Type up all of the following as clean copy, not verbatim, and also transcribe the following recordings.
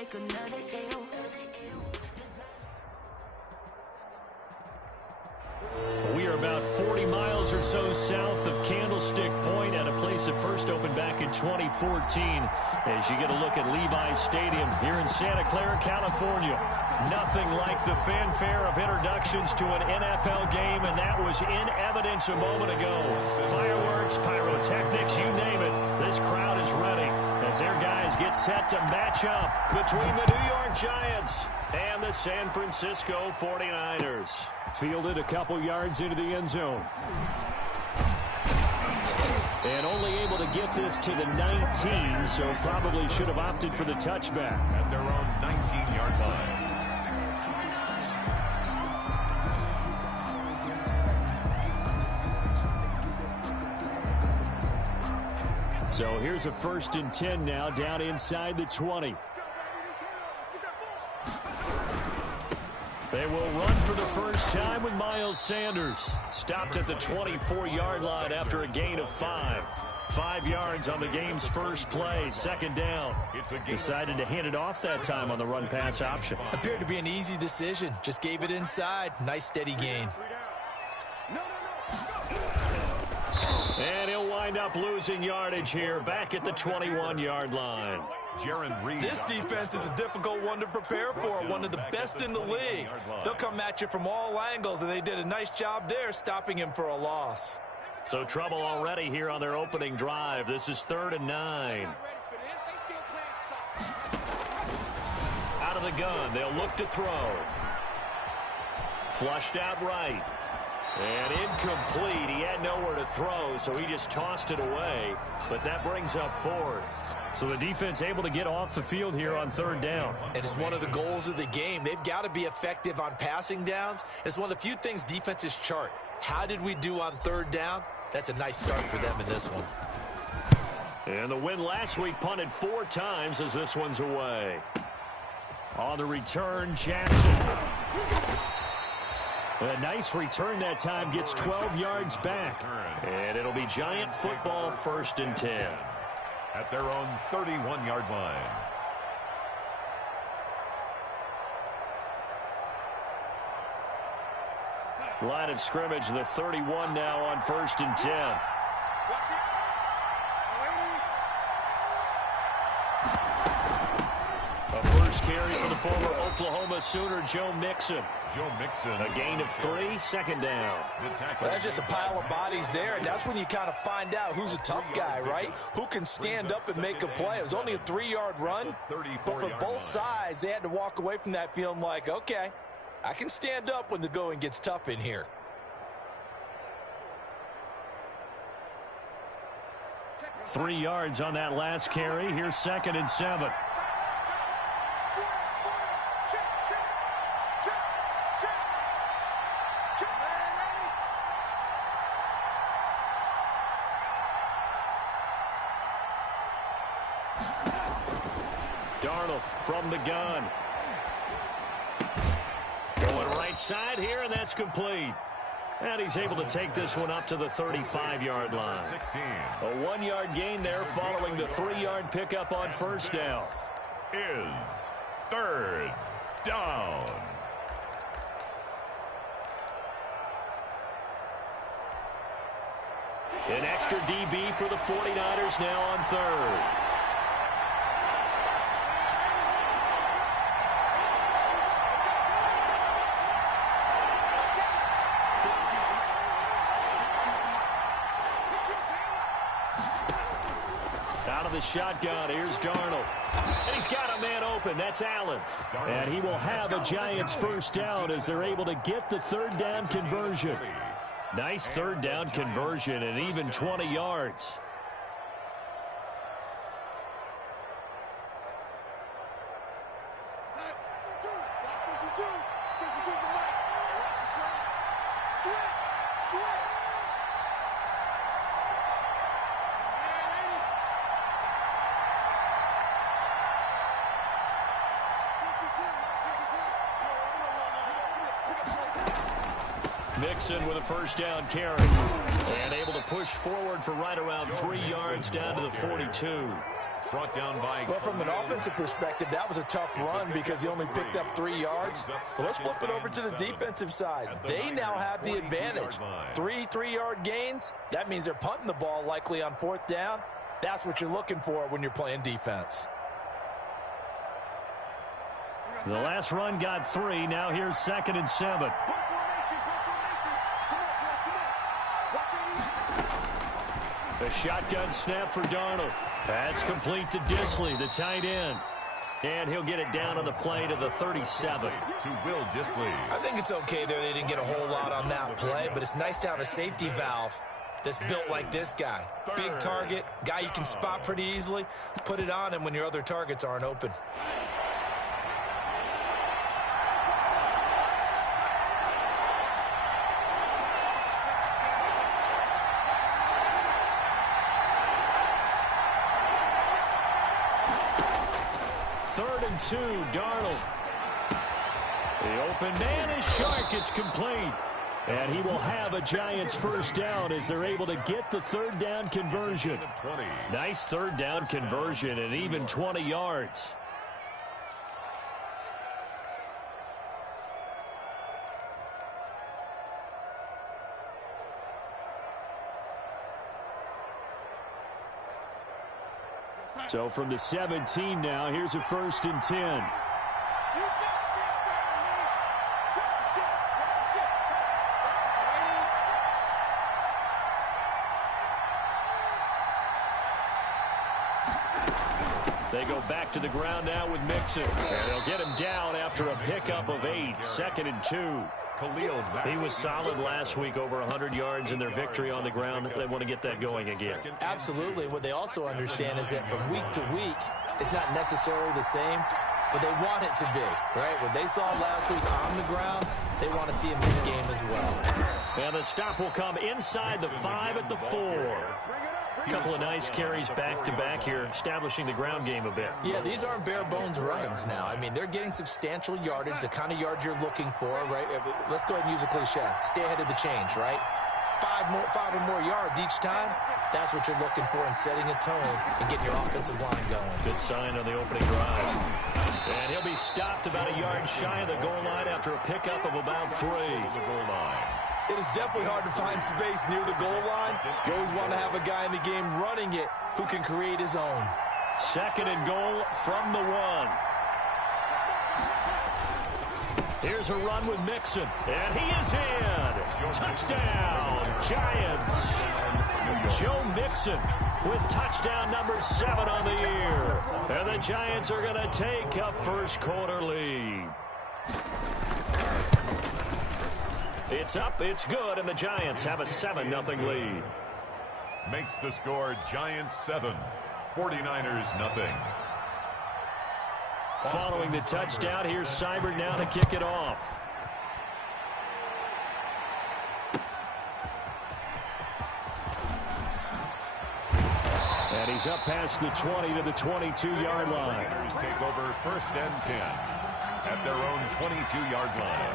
take another L. We are about 40 miles or so south of Candlestick Point at a place that first opened back in 2014 as you get a look at Levi's Stadium here in Santa Clara, California. Nothing like the fanfare of introductions to an NFL game, and that was in evidence a moment ago. Fireworks, pyrotechnics, you name it. This crowd is ready as their guys get set to match up between the New York Giants and the San Francisco 49ers. Fielded a couple yards into the end zone. And only able to get this to the 19, so probably should have opted for the touchback. At their own 19-yard line. So here's a 1st and 10 now, down inside the 20. They will run for the first time with Miles Sanders. Stopped at the 24-yard line after a gain of 5. 5 yards on the game's first play, 2nd down. Decided to hand it off that time on the run-pass option. Appeared to be an easy decision. Just gave it inside. Nice steady gain. And he'll wind up losing yardage here, back at the 21-yard line. This defense is a difficult one to prepare for, one of the best in the league. They'll come at you from all angles, and they did a nice job there stopping him for a loss. So trouble already here on their opening drive. This is 3rd and 9. Out of the gun, they'll look to throw. Flushed out right. And incomplete. He had nowhere to throw, so he just tossed it away. But that brings up 4th. So the defense able to get off the field here on 3rd down. And it's one of the goals of the game. They've got to be effective on passing downs. It's one of the few things defenses chart. How did we do on 3rd down? That's a nice start for them in this one. And the win last week punted 4 times as this one's away. On the return, Jackson. A nice return that time, gets 12 yards back. And it'll be Giant football, 1st and 10. At their own 31-yard line. Line of scrimmage, the 31 now on 1st and 10. A first carry for the former Oklahoma Sooner, Joe Mixon. A gain of 3, 2nd down. Well, that's just a pile of bodies there, and that's when you kind of find out who's a tough guy, right? Who can stand up and make a play. It was only a 3-yard run, but for both sides, they had to walk away from that feeling like, okay, I can stand up when the going gets tough in here. Three yards on that last carry. Here's 2nd and 7. Darnold from the gun. Going right side here, and that's complete. And he's able to take this one up to the 35-yard line. A 1-yard gain there following the 3-yard pickup on 1st down. Is 3rd down. An extra DB for the 49ers now on 3rd. Out of the shotgun, here's Darnold. And he's got a man open. That's Allen. And he will have a Giants 1st down as they're able to get the 3rd down conversion. Nice 3rd down conversion and even 20 yards. Mixon with a 1st down carry. And able to push forward for right around 3 yards down to the 42. Brought down by... Well, from an offensive perspective, that was a tough run because he only picked up 3 yards. Well, let's flip it over to the defensive side. They now have the advantage. 3 3-yard gains. That means they're punting the ball likely on 4th down. That's what you're looking for when you're playing defense. The last run got 3. Now here's 2nd and 7. A shotgun snap for Darnold. That's complete to Dissly, the tight end. And he'll get it down on the play to the 37. To Will Dissly. I think it's okay there. They didn't get a whole lot on that play, but it's nice to have a safety valve that's built like this guy. Big target, guy you can spot pretty easily. Put it on him when your other targets aren't open. Third and 2, Darnold. The open man is Shark. It's complete. And he will have a Giants first down as they're able to get the 3rd down conversion. Nice 3rd down conversion and even 20 yards. So from the 17 now, here's a 1st and 10. They go back to the ground now with Mixon. And they'll get him down after a pickup of 8. 2nd and 2. He was solid last week, over 100 yards in their victory on the ground. They want to get that going again. Absolutely. What they also understand is that from week to week, it's not necessarily the same, but they want it to be, right? What they saw last week on the ground, they want to see in this game as well. And the stop will come inside the 5 at the 4. A couple of nice carries back-to-back here, establishing the ground game a bit. Yeah, these aren't bare-bones runs now. I mean, they're getting substantial yardage, the kind of yards you're looking for, right? Let's go ahead and use a cliche. Stay ahead of the change, right? 5 or more yards each time. That's what you're looking for in setting a tone and getting your offensive line going. Good sign on the opening drive. And he'll be stopped about a yard shy of the goal line after a pickup of about 3. The goal line. It is definitely hard to find space near the goal line. You always want to have a guy in the game running it who can create his own. 2nd and goal from the 1. Here's a run with Mixon. And he is in. Touchdown, Giants. Joe Mixon with touchdown number 7 on the year. And the Giants are going to take a first quarter lead. It's up, it's good, and the Giants have a 7-0 lead. Makes the score Giants 7, 49ers nothing. Following the touchdown, here's Seibert now to kick it off. And he's up past the 20 to the 22-yard line. Niners take over 1st and 10 at their own 22-yard line.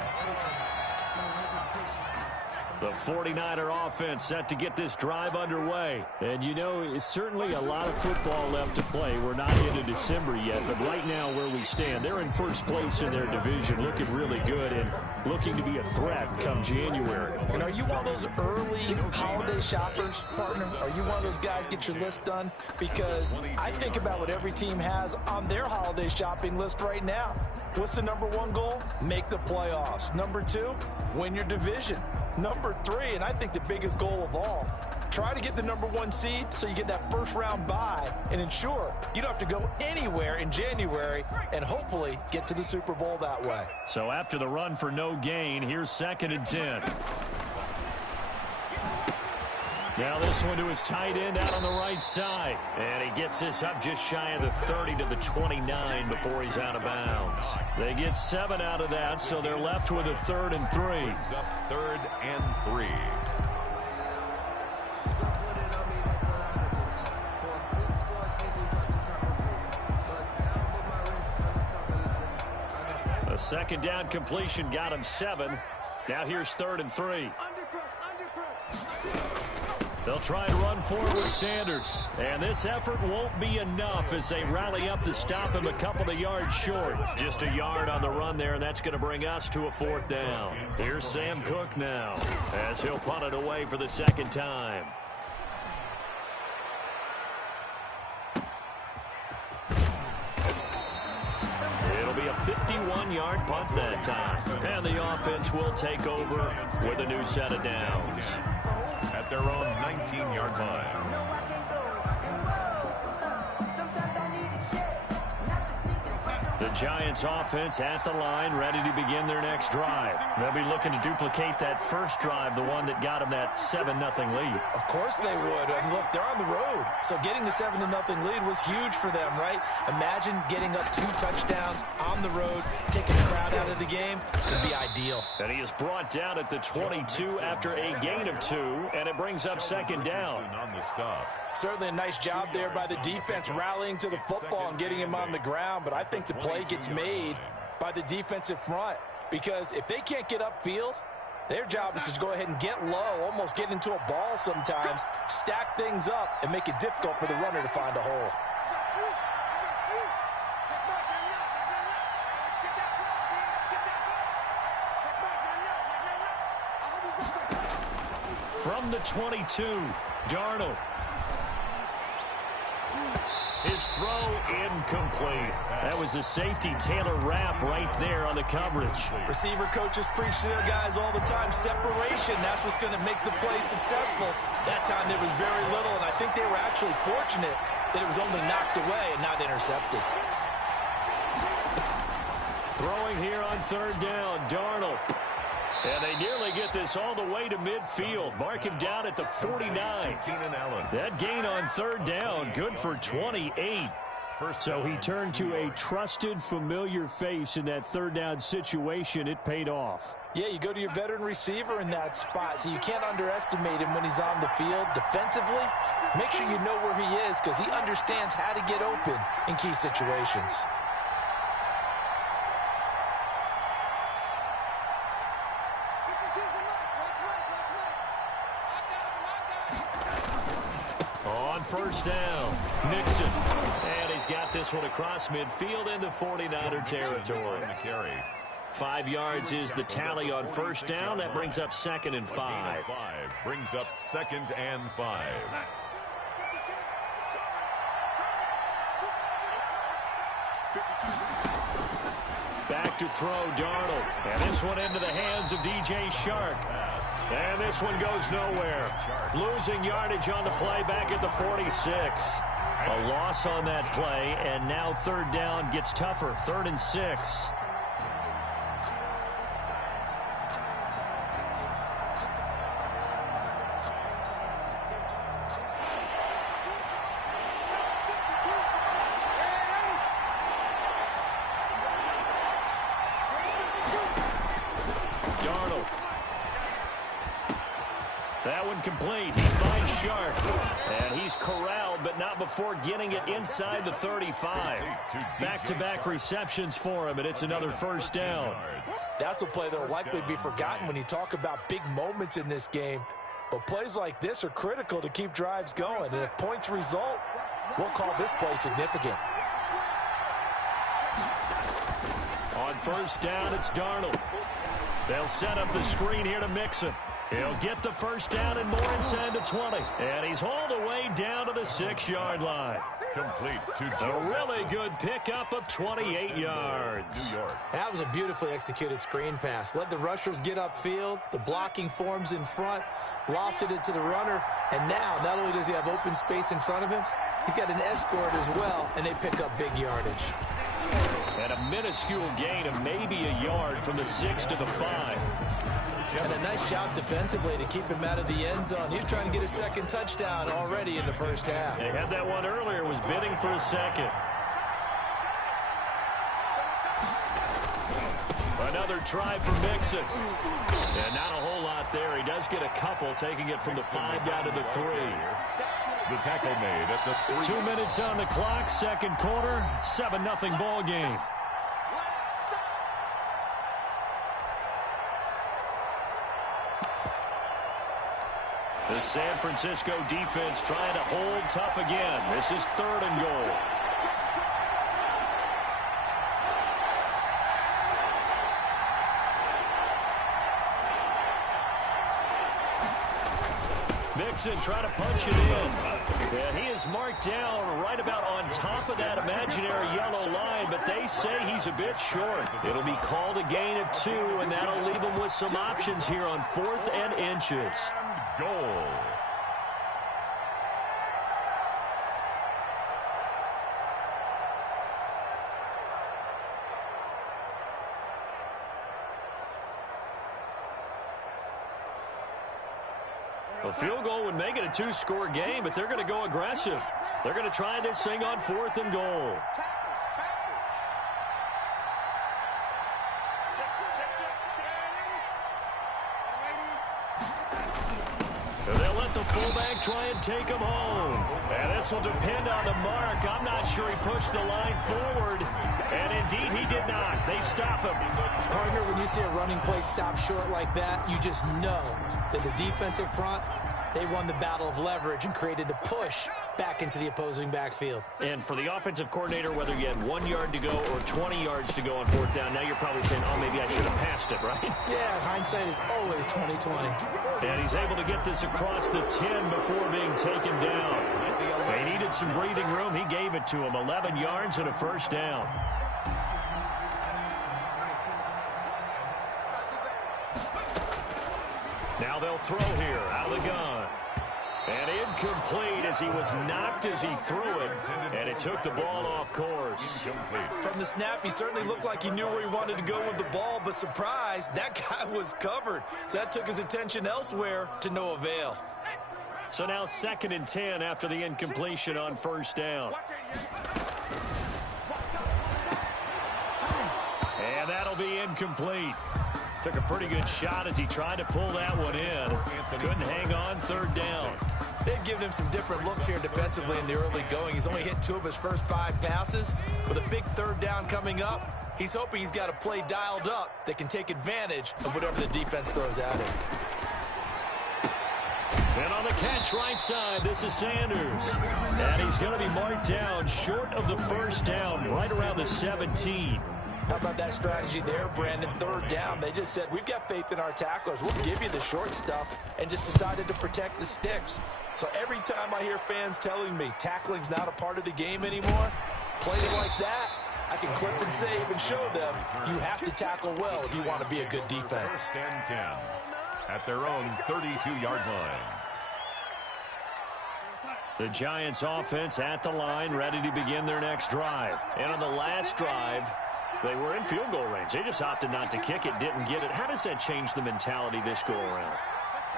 The 49er offense set to get this drive underway. And, you know, it's certainly a lot of football left to play. We're not into December yet, but right now where we stand, they're in first place in their division, looking really good and looking to be a threat come January. And are you one of those early holiday shoppers, partner? Are you one of those guys get your list done? Because I think about what every team has on their holiday shopping list right now. What's the number 1 goal? Make the playoffs. Number 2, win your division. Number 3, and I think the biggest goal of all, try to get the number 1 seed so you get that first round bye and ensure you don't have to go anywhere in January and hopefully get to the Super Bowl that way. So after the run for no gain, here's 2nd and 10. Now this one to his tight end out on the right side. And he gets this up just shy of the 30 to the 29 before he's out of bounds. They get 7 out of that, so they're left with a 3rd and 3. Up 3rd and 3. A 2nd down completion got him 7. Now here's 3rd and 3. They'll try and run forward with Sanders. And this effort won't be enough as they rally up to stop him a couple of yards short. Just a yard on the run there, and that's going to bring us to a 4th down. Here's Sam Cook now as he'll punt it away for the 2nd time. It'll be a 51-yard punt that time. And the offense will take over with a new set of downs. At their own 19-yard line. The Giants offense at the line, ready to begin their next drive. They'll be looking to duplicate that first drive, the one that got them that 7-0 lead. Of course they would. And look, they're on the road. So getting the 7-0 lead was huge for them, right? Imagine getting up 2 touchdowns on the road, taking the crowd out of the game. Would be ideal. And he is brought down at the 22 after a gain of 2, and it brings up 2nd down. On the stop. Certainly a nice job there by the defense rallying to the football and getting him on the ground, but I think the play gets made by the defensive front because if they can't get upfield, their job is to go ahead and get low, almost get into a ball sometimes, stack things up, and make it difficult for the runner to find a hole. From the 22, Darnold. His throw incomplete. That was a safety Taylor Rapp right there on the coverage. Receiver coaches preach to their guys all the time. Separation, that's what's going to make the play successful. That time there was very little, and I think they were actually fortunate that it was only knocked away and not intercepted. Throwing here on 3rd down, Darnold. And they nearly get this all the way to midfield. Mark him down at the 49. That gain on 3rd down, good for 28. So he turned to a trusted, familiar face in that 3rd down situation. It paid off. Yeah, you go to your veteran receiver in that spot, so you can't underestimate him when he's on the field. Defensively, make sure you know where he is because he understands how to get open in key situations. On 1st down, Nixon. And he's got this one across midfield into 49er territory. 5 yards is the tally on 1st down. That brings up 2nd and 5. Brings up 2nd and 5. Back to throw, Darnold. And this one into the hands of DJ Chark. And this one goes nowhere. Losing yardage on the play back at the 46. A loss on that play, and now 3rd down gets tougher. 3rd and 6. Darnold. That one complete. He finds Chark. And he's corralled, but not before getting it inside the 35. Back-to-back receptions for him, and it's another 1st down. That's a play that will likely be forgotten when you talk about big moments in this game. But plays like this are critical to keep drives going. And if points result, we'll call this play significant. On 1st down, it's Darnold. They'll set up the screen here to Mixon. He'll get the 1st down and more inside the 20. And he's hauled away down to the 6-yard line. Complete to A really good pickup of 28 yards. New York. That was a beautifully executed screen pass. Let the rushers get upfield. The blocking forms in front. Lofted it to the runner. And now, not only does he have open space in front of him, he's got an escort as well, and they pick up big yardage. And a minuscule gain of maybe a yard from the 6 to the 5. And a nice job defensively to keep him out of the end zone. He was trying to get a 2nd touchdown already in the 1st half. They had that one earlier, was bidding for a 2nd. Another try for Mixon. And not a whole lot there. He does get a couple, taking it from the 5 down to the 3. The tackle made at the 3. 2 minutes on the clock, 2nd quarter, 7-0 ball game. The San Francisco defense trying to hold tough again. This is 3rd and goal. Mixon trying to punch it in. And he is marked down right about on top of that imaginary yellow line, but they say he's a bit short. It'll be called a gain of 2, and that'll leave him with some options here on 4th and inches. Goal. A field goal would make it a 2-score game, but they're going to go aggressive. They're going to try this thing on 4th and goal. They'll let the fullback try and take him home. And this will depend on the mark. I'm not sure he pushed the line forward. And indeed, he did not. They stop him. Partner, when you see a running play stop short like that, you just know that the defensive front, they won the battle of leverage and created the push back into the opposing backfield. And for the offensive coordinator, whether you had 1 yard to go or 20 yards to go on 4th down, now you're probably saying, oh, maybe I should have passed it, right? Yeah, hindsight is always 20/20. And he's able to get this across the 10 before being taken down. They needed some breathing room. He gave it to him. 11 yards and a 1st down. Now they'll throw here out of the gun. And incomplete as he was knocked as he threw it. And it took the ball off course. From the snap, he certainly looked like he knew where he wanted to go with the ball, but surprise, that guy was covered. So that took his attention elsewhere to no avail. So now 2nd and 10 after the incompletion on 1st down. And that'll be incomplete. Took a pretty good shot as he tried to pull that one in. Couldn't hang on 3rd down. They've given him some different looks here defensively in the early going. He's only hit 2 of his first 5 passes. With a big 3rd down coming up, he's hoping he's got a play dialed up that can take advantage of whatever the defense throws at him. And on the catch right side, this is Sanders. And he's going to be marked down short of the 1st down, right around the 17. How about that strategy there, Brandon? 3rd down, they just said, we've got faith in our tacklers. We'll give you the short stuff, and just decided to protect the sticks. So every time I hear fans telling me tackling's not a part of the game anymore, plays like that, I can clip and save and show them you have to tackle well if you want to be a good defense. 1st and 10 at their own 32-yard line. The Giants offense at the line, ready to begin their next drive. And on the last drive, they were in field goal range. They just opted not to kick it, didn't get it. How does that change the mentality this go around?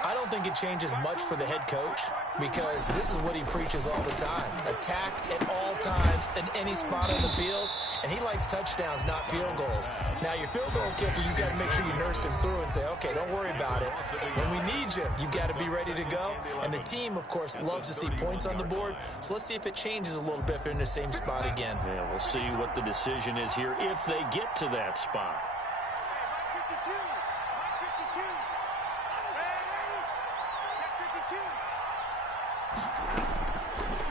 I don't think it changes much for the head coach because this is what he preaches all the time. Attack at all times in any spot on the field, and he likes touchdowns, not field goals. Now, your field goal kicker, you've got to make sure you nurse him through and say, okay, don't worry about it. When we need you, you've got to be ready to go. And the team, of course, loves to see points on the board. So let's see if it changes a little bit if they're in the same spot again. Yeah, we'll see what the decision is here if they get to that spot.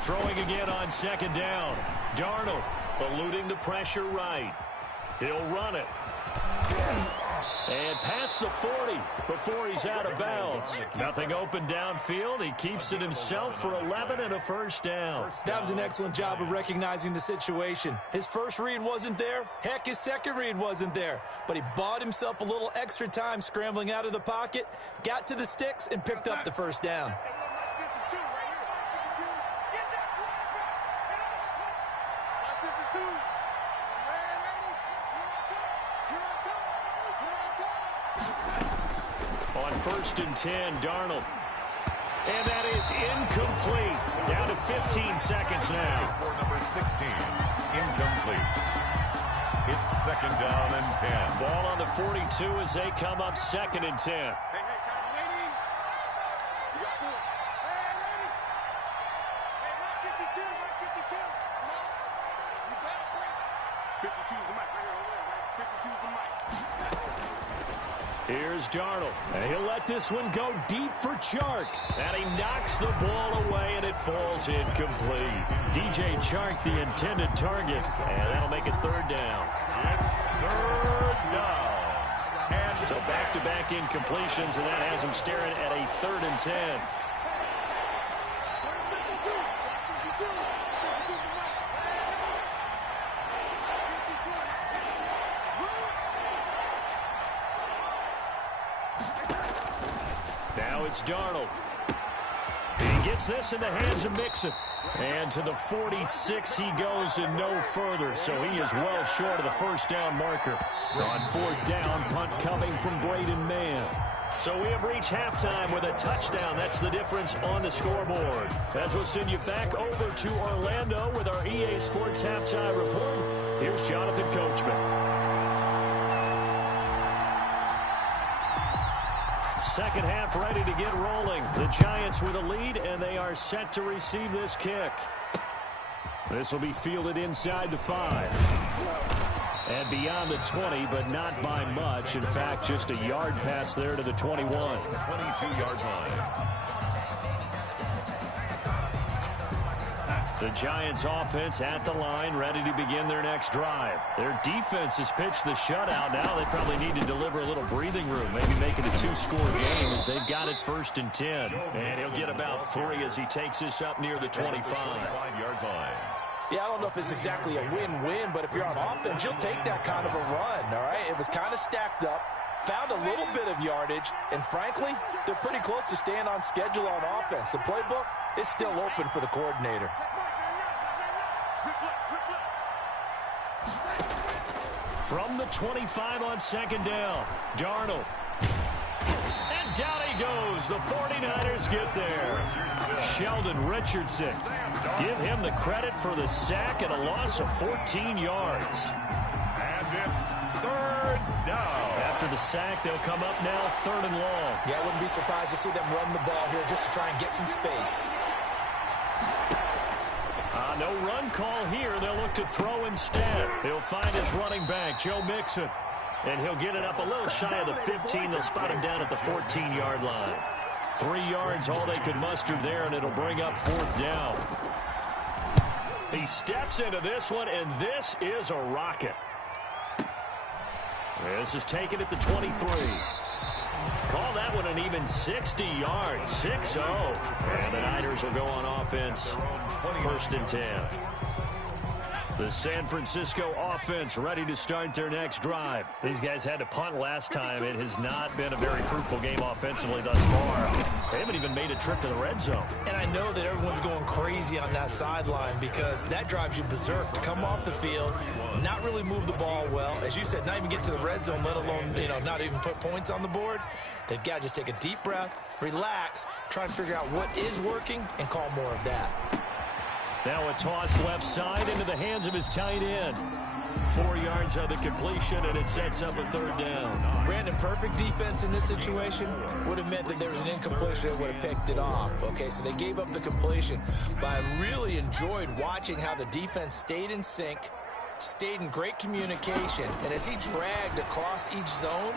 Throwing again on 2nd down. Darnold eluding the pressure right. He'll run it. And past the 40 before he's out of bounds. Nothing open downfield. He keeps it himself for 11 and a 1st down. That was an excellent job of recognizing the situation. His first read wasn't there. Heck, his second read wasn't there. But he bought himself a little extra time scrambling out of the pocket, got to the sticks, and picked up the 1st down. On 1st and 10, Darnold. And that is incomplete. Down to 15 seconds now. For number 16, incomplete. It's 2nd down and 10. Ball on the 42 as they come up 2nd and 10. Here's Darnold. And he'll let this one go deep for Chark. And he knocks the ball away, and it falls incomplete. DJ Chark, the intended target. And that'll make it third down. Third down. So back-to-back incompletions, and that has him staring at a 3rd and 10. Now it's Darnold. He gets this in the hands of Mixon. And to the 46 he goes and no further. So he is well short of the first down marker. On 4th down, punt coming from Braden Mann. So we have reached halftime with a touchdown. That's the difference on the scoreboard. As we'll send you back over to Orlando with our EA Sports Halftime Report. Here's Jonathan Coachman. Second half ready to get rolling. The Giants with a lead, and they are set to receive this kick. This will be fielded inside the 5. And beyond the 20, but not by much. In fact, just a yard pass there to the 21. 22-yard line. The Giants offense at the line, ready to begin their next drive. Their defense has pitched the shutout. Now they probably need to deliver a little breathing room, maybe make it a 2-score game as they've got it 1st and 10. And he'll get about 3 as he takes this up near the 25. 25-yard line. Yeah, I don't know if it's exactly a win-win, but if you're on offense, you'll take that kind of a run, all right? It was kind of stacked up, found a little bit of yardage, and frankly, they're pretty close to staying on schedule on offense. The playbook is still open for the coordinator. From the 25 on 2nd down, Darnold. And down he goes. The 49ers get there. Sheldon Richardson. Give him the credit for the sack and a loss of 14 yards. And it's 3rd down. After the sack, they'll come up now 3rd and long. Yeah, I wouldn't be surprised to see them run the ball here just to try and get some space. No run call here. They'll look to throw instead. He'll find his running back, Joe Mixon. And he'll get it up a little shy of the 15. They'll spot him down at the 14-yard line. 3 yards, all they could muster there, and it'll bring up 4th down. He steps into this one, and this is a rocket. This is taken at the 23. Call that one an even 60 yards, 6-0. And the Niners will go on offense, 1st and 10. The San Francisco offense ready to start their next drive. These guys had to punt last time. It has not been a very fruitful game offensively thus far. They haven't even made a trip to the red zone. And I know that everyone's going crazy on that sideline because that drives you berserk to come off the field, not really move the ball well. As you said, not even get to the red zone, let alone, not even put points on the board. They've got to just take a deep breath, relax, try and figure out what is working, and call more of that. Now a toss left side into the hands of his tight end. 4 yards on the completion, and it sets up a 3rd down. Brandon, perfect defense in this situation would have meant that there was an incompletion that would have picked it off. Okay, so they gave up the completion, but I really enjoyed watching how the defense stayed in sync, stayed in great communication, and as he dragged across each zone,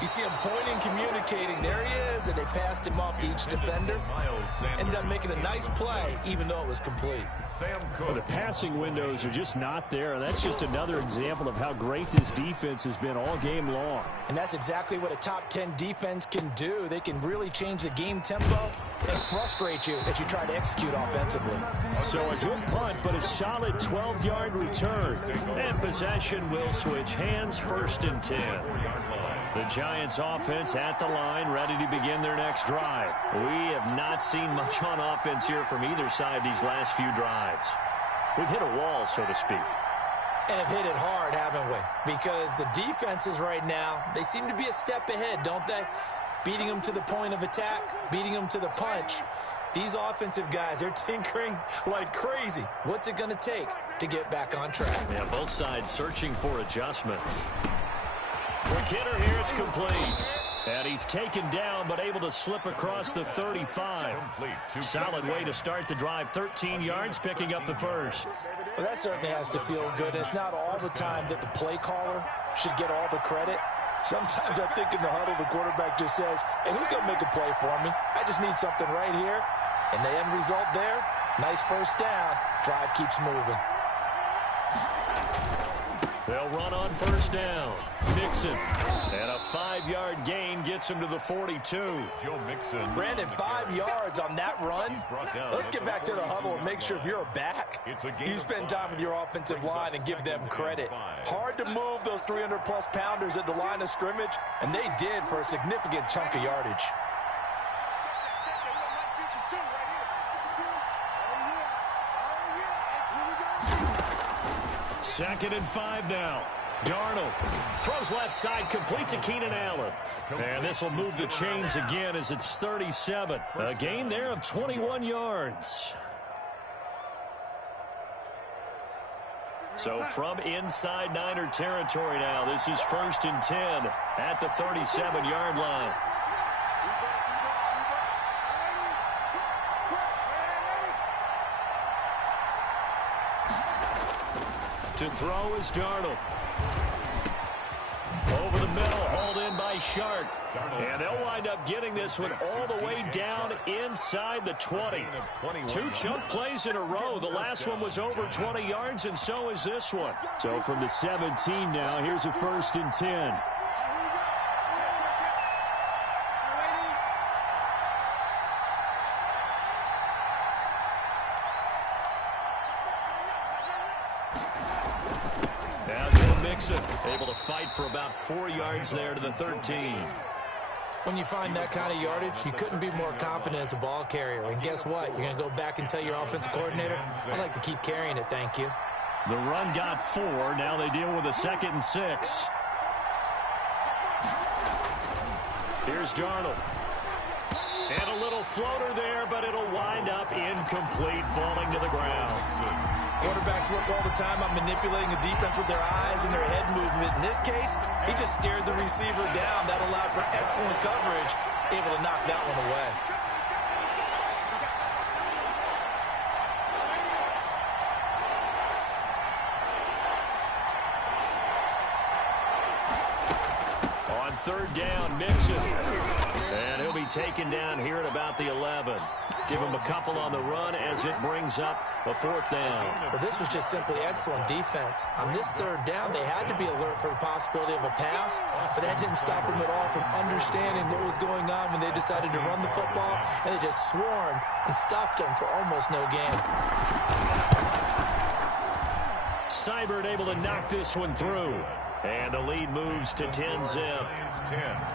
you see him pointing, communicating. There he is, and they passed him off to each defender. Ended up making a nice play, even though it was complete. Well, the passing windows are just not there, and that's just another example of how great this defense has been all game long. And that's exactly what a top 10 defense can do. They can really change the game tempo and frustrate you as you try to execute offensively. So a good punt, but a solid 12-yard return. And possession will switch hands, 1st and 10. The Giants offense at the line, ready to begin their next drive. We have not seen much on offense here from either side these last few drives. We've hit a wall, so to speak. And have hit it hard, haven't we? Because the defenses right now, they seem to be a step ahead, don't they? Beating them to the point of attack, beating them to the punch. These offensive guys, they're tinkering like crazy. What's it going to take to get back on track? Yeah, both sides searching for adjustments. For Kidder here, it's complete. And he's taken down, but able to slip across the 35. Solid way to start the drive. 13 yards, picking up the first. Well, that certainly has to feel good. It's not all the time that the play caller should get all the credit. Sometimes I think in the huddle, the quarterback just says, hey, who's going to make a play for me? I just need something right here. And the end result there, nice first down. Drive keeps moving. They'll run on first down. Mixon. And a 5-yard gain gets him to the 42. Joe Mixon. Brandon, 5 yards on that run. Let's get back to the huddle and make sure if you're a back, you spend time with your offensive line and give them credit. Hard to move those 300-plus pounders at the line of scrimmage, and they did for a significant chunk of yardage. Second and 5 now. Darnold throws left side, complete to Keenan Allen. And this will move the chains again as it's 37. A gain there of 21 yards. So from inside Niner territory now, this is 1st and 10 at the 37-yard line. To throw is Darnold. Over the middle, hauled in by Shark. And they'll wind up getting this one all the way down inside the 20. 2 chunk plays in a row. The last one was over 20 yards, and so is this one. So from the 17 now, here's a 1st and 10. Able to fight for about 4 yards there to the 13. When you find that kind of yardage, you couldn't be more confident as a ball carrier. And guess what? You're going to go back and tell your offensive coordinator, I'd like to keep carrying it, thank you. The run got 4. Now they deal with a 2nd and 6. Here's Darnold. And a little floater there, but it'll wind up incomplete, falling to the ground. Quarterbacks work all the time on manipulating the defense with their eyes and their head movement. In this case, he just stared the receiver down. That allowed for excellent coverage, able to knock that one away. On 3rd down, Mixon. And he'll be taken down here at about the 11. Give him a couple on the run as it brings up a 4th down. Well, this was just simply excellent defense. On this 3rd down, they had to be alert for the possibility of a pass, but that didn't stop them at all from understanding what was going on when they decided to run the football, and they just swarmed and stuffed them for almost no gain. Seibert able to knock this one through. And the lead moves to 10-zip.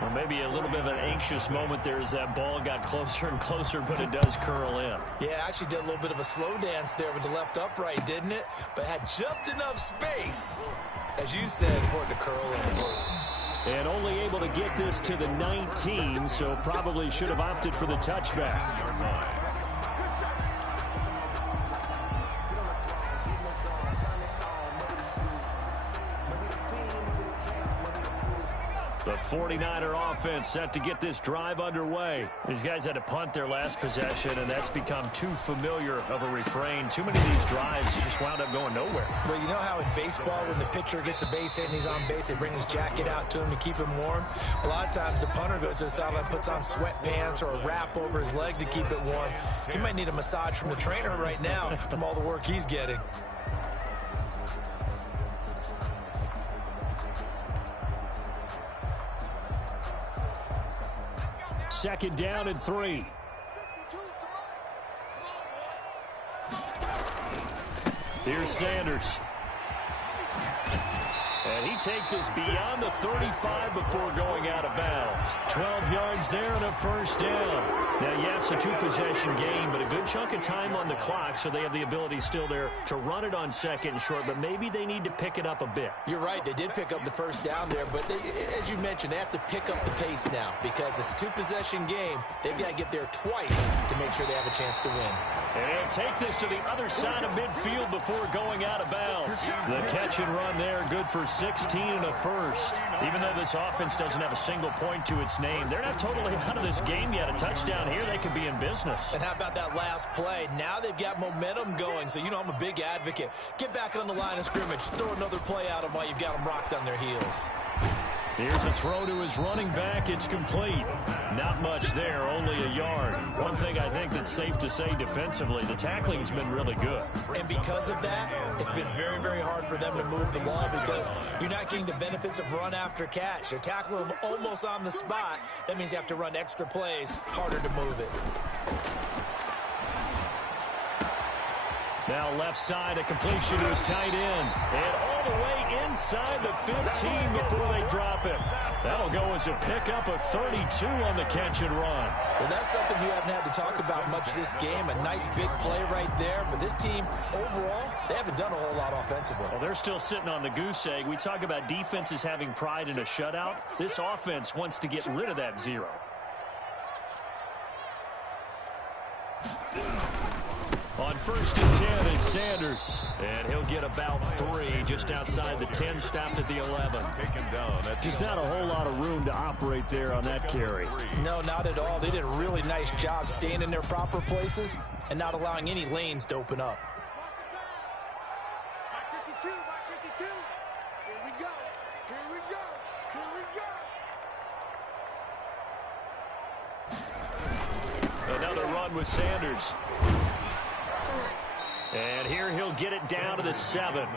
Well, maybe a little bit of an anxious moment there as that ball got closer and closer, but it does curl in. Yeah, actually did a little bit of a slow dance there with the left upright, didn't it? But had just enough space, as you said, for it to curl in. And only able to get this to the 19, so probably should have opted for the touchback. The 49er offense set to get this drive underway. These guys had to punt their last possession, and that's become too familiar of a refrain. Too many of these drives just wound up going nowhere. Well, you know how in baseball, when the pitcher gets a base hit and he's on base, they bring his jacket out to him to keep him warm? A lot of times the punter goes to the sideline, puts on sweatpants or a wrap over his leg to keep it warm. He might need a massage from the trainer right now from all the work he's getting. Second down and 3. Here's Sanders. And he takes us beyond the 35 before going out of bounds. 12 yards there and a 1st down. Now, yes, a 2-possession game, but a good chunk of time on the clock, so they have the ability still there to run it on 2nd and short, but maybe they need to pick it up a bit. You're right. They did pick up the 1st down there, but they, as you mentioned, they have to pick up the pace now because it's a 2-possession game. They've got to get there twice to make sure they have a chance to win. And take this to the other side of midfield before going out of bounds. The catch and run there, good for 16 and a first. Even though this offense doesn't have a single point to its name, they're not totally out of this game yet. A touchdown here, they could be in business. And how about that last play? Now they've got momentum going, so you know I'm a big advocate. Get back on the line of scrimmage. Throw another play out of while you've got them rocked on their heels. Here's a throw to his running back. It's complete. Not much there, only a yard. One thing I think that's safe to say defensively, the tackling's been really good. And because of that, it's been very, very hard for them to move the ball because you're not getting the benefits of run after catch. They're tackling them almost on the spot. That means you have to run extra plays, harder to move it. Now left side, a completion to his tight end. And all the way inside the 15 before they drop it. That'll go as a pickup of 32 on the catch and run. Well, that's something you haven't had to talk about much this game. A nice big play right there. But this team, overall, they haven't done a whole lot offensively. Well, they're still sitting on the goose egg. We talk about defenses having pride in a shutout. This offense wants to get rid of that zero. On 1st and 10, it's Sanders. And he'll get about 3 just outside the 10, stopped at the 11. Taken down. Just not a whole lot of room to operate there on that carry. No, not at all. They did a really nice job staying in their proper places and not allowing any lanes to open up. Another run with Sanders. And here he'll get it down to the 7.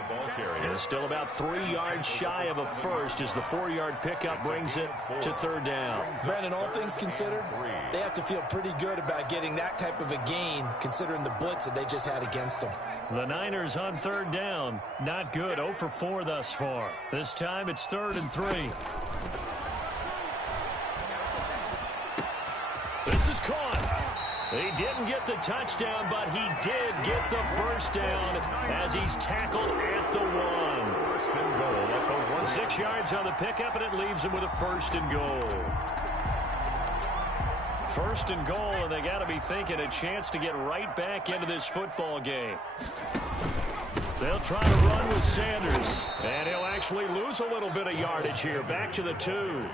And still about 3 yards shy of a first as the 4-yard pickup brings it to 3rd down. Brandon, all things considered, they have to feel pretty good about getting that type of a gain considering the blitz that they just had against them. The Niners on 3rd down. Not good. 0 for 4 thus far. This time it's 3rd and 3. This is caught. He didn't get the touchdown, but he did get the first down as he's tackled at the 1. 1st and goal. That's a 6 yards on the pickup, and it leaves him with a 1st and goal. 1st and goal, and they got to be thinking a chance to get right back into this football game. They'll try to run with Sanders, and he'll actually lose a little bit of yardage here. Back to the 2.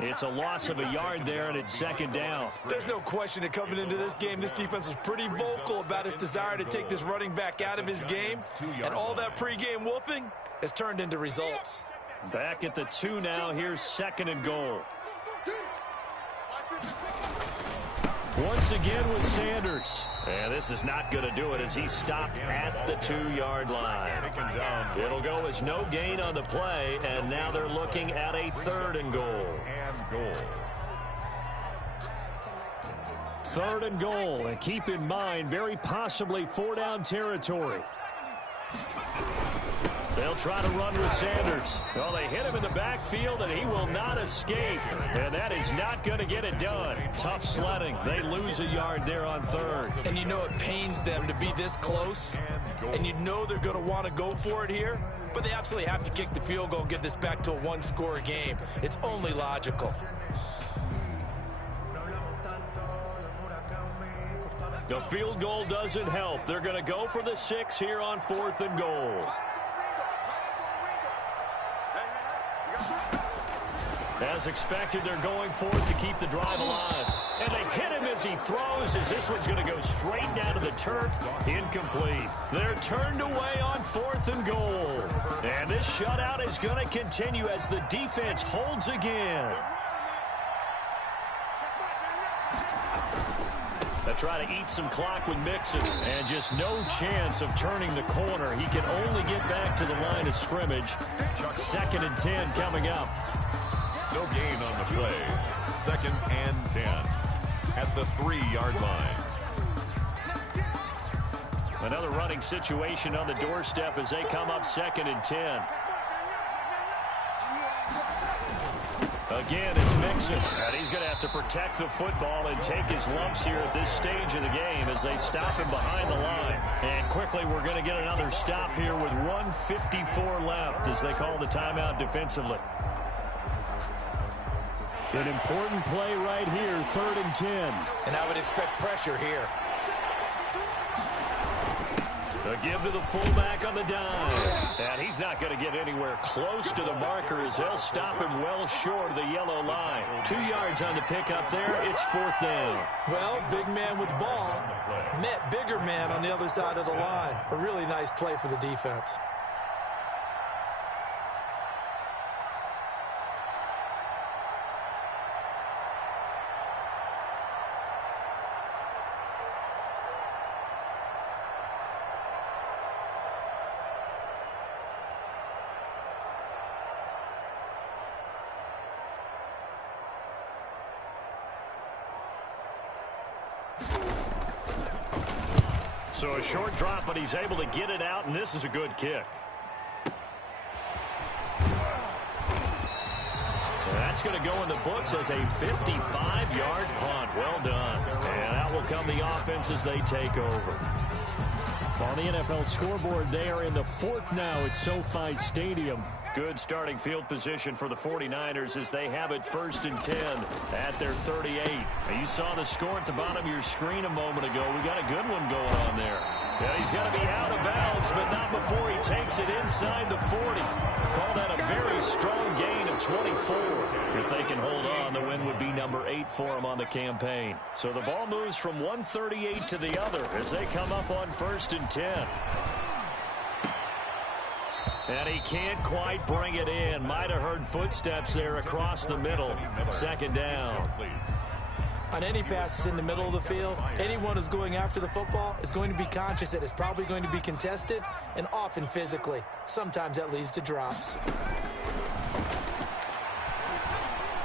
It's a loss of a yard there, and it's 2nd down. There's no question that coming into this game, this defense was pretty vocal about his desire to take this running back out of his game, and all that pregame wolfing has turned into results. Back at the 2 now. Here's 2nd and goal. Once again with Sanders. And this is not going to do it as he's stopped at the 2-yard line. It'll go as no gain on the play, and now they're looking at a 3rd and goal. 3rd and goal, and keep in mind, very possibly 4-down territory. They'll try to run with Sanders. Well, they hit him in the backfield, and he will not escape. And that is not going to get it done. Tough sledding. They lose a yard there on 3rd. And you know it pains them to be this close. And you know they're going to want to go for it here. But they absolutely have to kick the field goal and get this back to a 1-score game. It's only logical. The field goal doesn't help. They're going to go for the 6 here on 4th and goal. As expected, they're going for it to keep the drive alive. And they hit him as he throws, as this one's going to go straight down to the turf. Incomplete. They're turned away on 4th and goal. And this shutout is going to continue as the defense holds again. They try to eat some clock with Mixon, and just no chance of turning the corner. He can only get back to the line of scrimmage. 2nd and 10 coming up. No gain on the play. 2nd and 10 at the 3-yard line. Another running situation on the doorstep as they come up 2nd and 10. Again, it's Mixon, and he's going to have to protect the football and take his lumps here at this stage of the game as they stop him behind the line. And quickly, we're going to get another stop here with 1:54 left as they call the timeout defensively. An important play right here, 3rd and 10. And I would expect pressure here. A give to the fullback on the dime. And he's not going to get anywhere close to the marker as they'll stop him well short of the yellow line. 2 yards on the pickup there. It's 4th down. Well, big man with the ball met bigger man on the other side of the line. A really nice play for the defense. So a short drop, but he's able to get it out, and this is a good kick. That's going to go in the books as a 55-yard punt. Well done. And out will come the offense as they take over. On the NFL scoreboard, they are in the 4th now at SoFi Stadium. Good starting field position for the 49ers as they have it 1st and 10 at their 38. Now, you saw the score at the bottom of your screen a moment ago. We got a good one going on there. Yeah, he's going to be out of bounds, but not before he takes it inside the 40. Call that a very strong gain of 24. If they can hold on, the win would be number 8 for him on the campaign. So the ball moves from 138 to the other as they come up on 1st and 10. And he can't quite bring it in. Might have heard footsteps there across the middle. 2nd down. On any passes in the middle of the field, anyone who's going after the football is going to be conscious that it's probably going to be contested and often physically. Sometimes that leads to drops.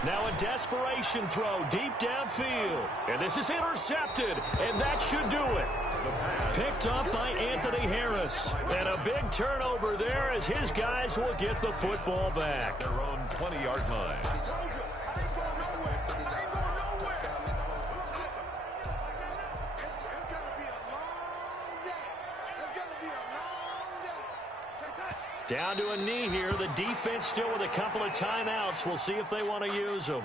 Now a desperation throw deep downfield. And this is intercepted, and that should do it. Picked up by Anthony Harris. And a big turnover there as his guys will get the football back. Their own 20-yard line. Down to a knee here. The defense still with a couple of timeouts. We'll see if they want to use them.